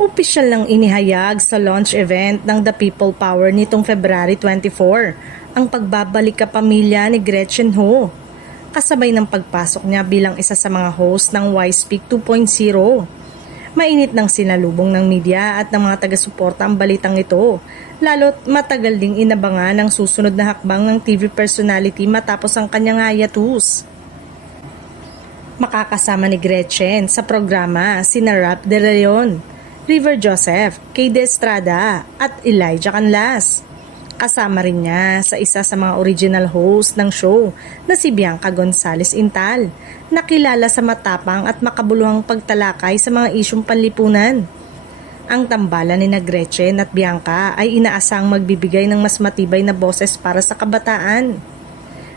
Opisyal lang inihayag sa launch event ng The People Power nitong February 24 ang pagbabalik kapamilya ni Gretchen Ho. Kasabay ng pagpasok niya bilang isa sa mga host ng Y-Speak 2.0. Mainit ng sinalubong ng media at ng mga taga-suporta ang balitang ito, lalo't matagal ding inabangan ang susunod na hakbang ng TV personality matapos ang kanyang hiatus. Makakasama ni Gretchen sa programa sina Rap De Leon, River Joseph, Kade Estrada at Elijah Canlas. Kasama rin niya sa isa sa mga original host ng show na si Bianca Gonzalez Intal, na kilala sa matapang at makabuluhang pagtalakay sa mga isyong panlipunan. Ang tambalan ni Gretchen at Bianca ay inaasang magbibigay ng mas matibay na boses para sa kabataan.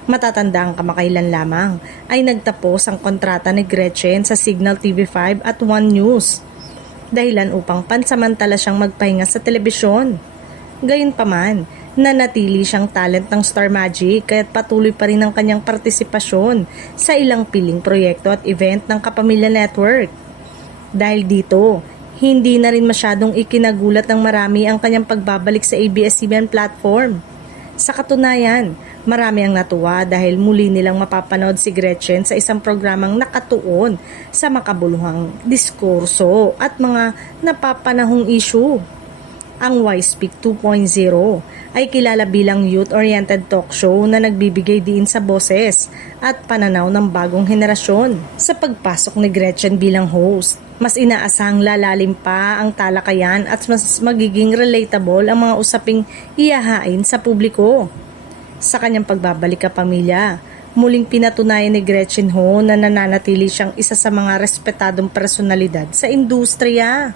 Matatandang kamakailan lamang ay nagtapos ang kontrata ni Gretchen sa Signal TV5 at One News, dahilan upang pansamantala siyang magpahinga sa telebisyon. Gayunpaman, nanatili siyang talent ng Star Magic kaya't patuloy pa rin ang kanyang partisipasyon sa ilang piling proyekto at event ng Kapamilya Network. Dahil dito, hindi na rin masyadong ikinagulat ng marami ang kanyang pagbabalik sa ABS-CBN platform. Sa katunayan, marami ang natuwa dahil muli nilang mapapanood si Gretchen sa isang programang nakatuon sa makabuluhang diskurso at mga napapanahong issue. Ang Y-Speak 2.0 ay kilala bilang youth-oriented talk show na nagbibigay diin sa boses at pananaw ng bagong henerasyon. Sa pagpasok ni Gretchen bilang host, mas inaasahang lalalim pa ang talakayan at mas magiging relatable ang mga usaping ihahain sa publiko. Sa kanyang pagbabalik kapamilya, muling pinatunayan ni Gretchen Ho na nananatili siyang isa sa mga respetadong personalidad sa industriya.